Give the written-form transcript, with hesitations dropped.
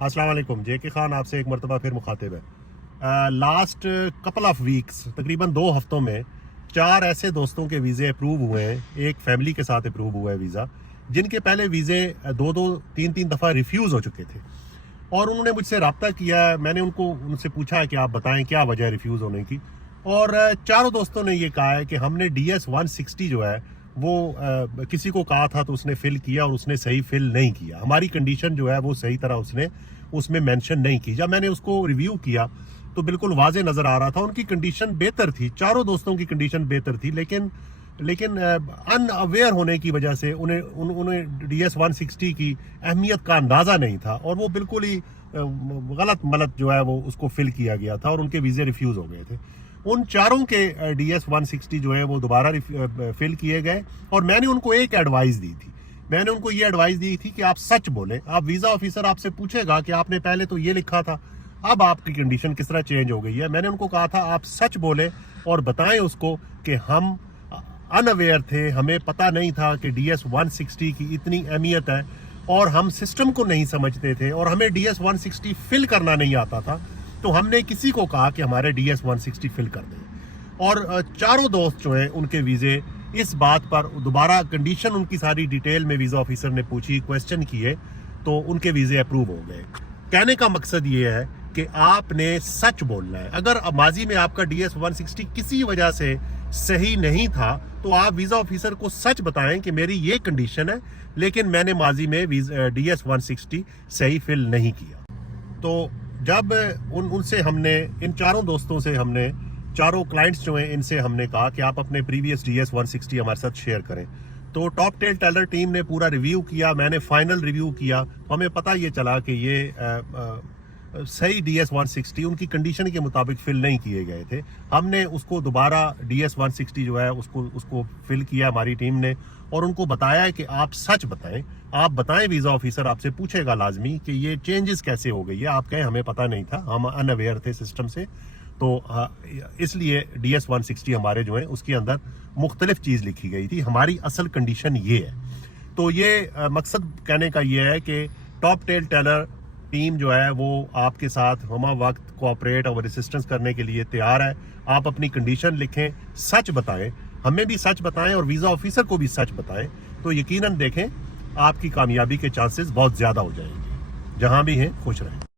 अस्सलाम वालेकुम। जेके खान आपसे एक मरतबा फिर मुखातिब है। लास्ट कपल ऑफ वीक्स, तकरीबन 2 हफ्तों में 4 ऐसे दोस्तों के वीज़े अप्रूव हुए हैं। एक फैमिली के साथ अप्रूव हुआ है वीज़ा, जिनके पहले वीज़े 2-2, 3-3 दफ़ा रिफ्यूज़ हो चुके थे और उन्होंने मुझसे रब्ता किया। मैंने उनसे पूछा कि आप बताएं क्या वजह है रिफ्यूज़ होने की, और चारों दोस्तों ने ये कहा है कि हमने DS 160 जो है वो किसी को कहा था तो उसने फिल किया और उसने सही फिल नहीं किया। हमारी कंडीशन जो है वो सही तरह उसने उसमें मेंशन नहीं की। जब मैंने उसको रिव्यू किया तो बिल्कुल वाज़े नज़र आ रहा था उनकी कंडीशन बेहतर थी, चारों दोस्तों की कंडीशन बेहतर थी, लेकिन अनअवेयर होने की वजह से उन्हें DS 160 की अहमियत का अंदाज़ा नहीं था और वो बिल्कुल ही गलत जो है वो उसको फिल किया गया था और उनके वीज़े रिफ्यूज़ हो गए थे। उन चारों के DS 160 जो है वो दोबारा फिल किए गए और मैंने उनको एक एडवाइस दी थी। मैंने उनको ये एडवाइस दी थी कि आप सच बोलें। आप वीज़ा ऑफिसर आपसे पूछेगा कि आपने पहले तो ये लिखा था, अब आपकी कंडीशन किस तरह चेंज हो गई है। मैंने उनको कहा था आप सच बोलें और बताएं उसको कि हम अनअवेयर थे, हमें पता नहीं था कि DS 160 की इतनी अहमियत है और हम सिस्टम को नहीं समझते थे और हमें DS 160 फिल करना नहीं आता था, तो हमने किसी को कहा कि हमारे DS 160 फिल कर दें। और चारों दोस्त जो हैं उनके वीज़े इस बात पर दोबारा कंडीशन उनकी सारी डिटेल में वीज़ा ऑफिसर ने पूछी, क्वेश्चन किए, तो उनके वीज़े अप्रूव हो गए। कहने का मकसद ये है कि आपने सच बोलना है। अगर माजी में आपका DS 160 किसी वजह से सही नहीं था तो आप वीज़ा ऑफिसर को सच बताएं कि मेरी ये कंडीशन है, लेकिन मैंने माजी में DS 160 सही फिल नहीं किया। तो जब उनसे हमने, इन चारों दोस्तों से हमने, चारों क्लाइंट्स जो हैं इनसे हमने कहा कि आप अपने प्रीवियस DS 160 हमारे साथ शेयर करें, तो टॉप टेल टेलर टीम ने पूरा रिव्यू किया, मैंने फाइनल रिव्यू किया, तो हमें पता ये चला कि ये सही DS 160 उनकी कंडीशन के मुताबिक फिल नहीं किए गए थे। हमने उसको दोबारा DS 160 जो है उसको फिल किया हमारी टीम ने और उनको बताया है कि आप सच बताएं, आप बताएं, वीज़ा ऑफिसर आपसे पूछेगा लाजमी कि ये चेंजेस कैसे हो गई है। आप कहें हमें पता नहीं था, हम अनअवेयर थे सिस्टम से, तो इसलिए DS 160 हमारे जो है उसके अंदर मुख्तलिफ चीज़ लिखी गई थी, हमारी असल कंडीशन ये है। तो ये मकसद कहने का ये है कि टॉप टेल टेलर टीम जो है वो आपके साथ हमा वक्त कोऑपरेट और असिस्टेंस करने के लिए तैयार है। आप अपनी कंडीशन लिखें, सच बताएं, हमें भी सच बताएं और वीज़ा ऑफिसर को भी सच बताएं, तो यकीनन देखें आपकी कामयाबी के चांसेस बहुत ज़्यादा हो जाएंगे। जहां भी हैं खुश रहें।